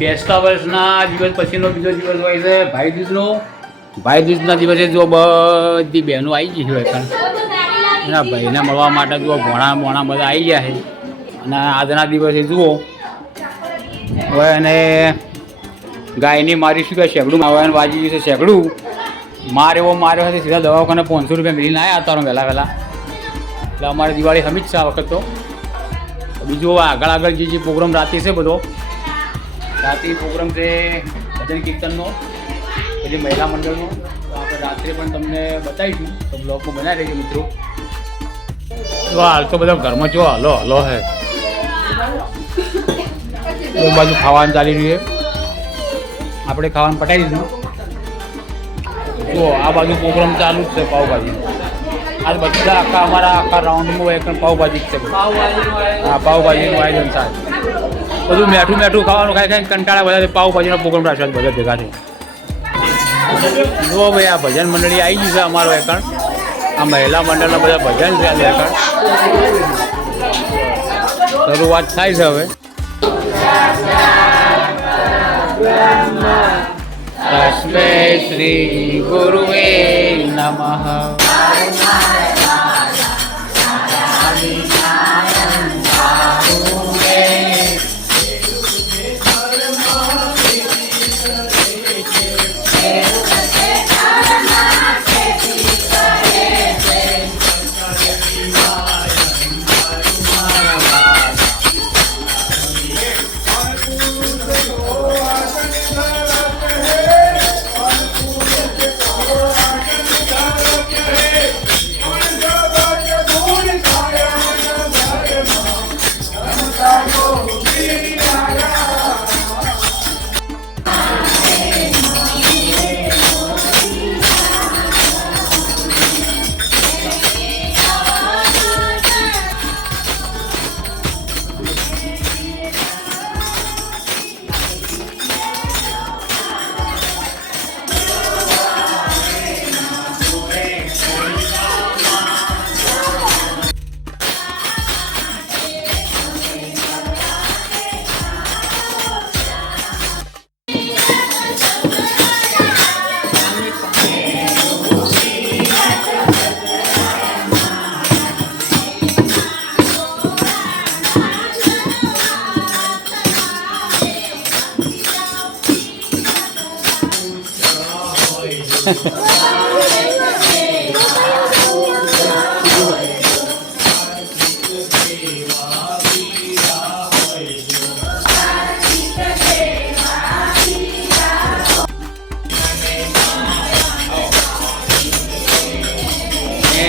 બેસતા વર્ષના દિવસ પછીનો બીજો દિવસ હોય છે ભાઈ દૂજનો ભાઈ દૂજના દિવસે જો બધી બહેનો આવી ગઈ હોય એના ભાઈને મળવા માટે જો ભોણા ભોણા બધા આવી ગયા છે. અને આજના દિવસે જુઓ, હવે અને ગાયની મારી શું કે શેકડું મારવાનું વાજી ગયું છે શેકડું. માર એવો માર્યો હતો સીધા દવાખાને પાંચસો રૂપિયા મિલીને આવ્યા હતા વહેલા વહેલા. એટલે અમારે દિવાળી હમી જ છે આ વખત તો. બીજું આગળ આગળ જે જે પ્રોગ્રામ રાતે છે બધો રાતે પ્રોગ્રામ છે ભજન કીર્તનનો પછી મહિલા મંડળનો. તો આપણે રાત્રે પણ તમને બતાવીશું. તો બ્લોગમાં બનાવી રહેજો મિત્રો. તો હાલ તો બધા ઘરમાં જો હલો હલો હે. બાજુ ખાવાનું ચાલી રહ્યું છે. આપણે ખાવાનું પટાવી દીધું. જો આ બાજુ પ્રોગ્રામ ચાલુ જ છે પાવભાજી. આ બધા આખા અમારા આખા રાઉન્ડમાં એક પાવભાજી જ છે. હા પાવભાજીનું આયોજન થાય. બધું મેઠું મેઠું ખાવાનું ખાઈ ખાઈ કંટાળા બધા પાવભાજીનો પ્રોગ્રામ રાખ્યો બધા ભેગા થઈ જો ભાઈ, આ ભજન મંડળી આવી ગઈ છે અમારો એકણ આ મહિલા મંડળના બધા ભજન છે આ એકણ શરૂઆત થાય છે હવે. તસ્મે શ્રી ગુરુવે નમઃ.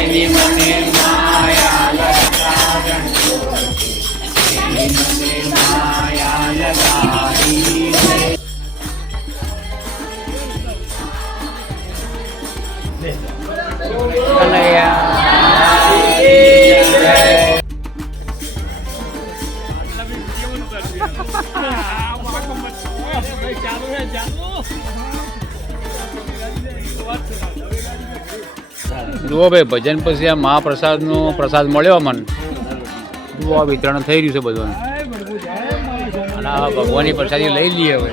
એની જુઓ ભાઈ, ભજન પછી આ મહાપ્રસાદનો પ્રસાદ મળ્યો મને જુઓ, આ વિતરણ થઈ રહ્યું છે બધું. અને આ ભગવાનની પ્રસાદી લઈ લઈએ હવે.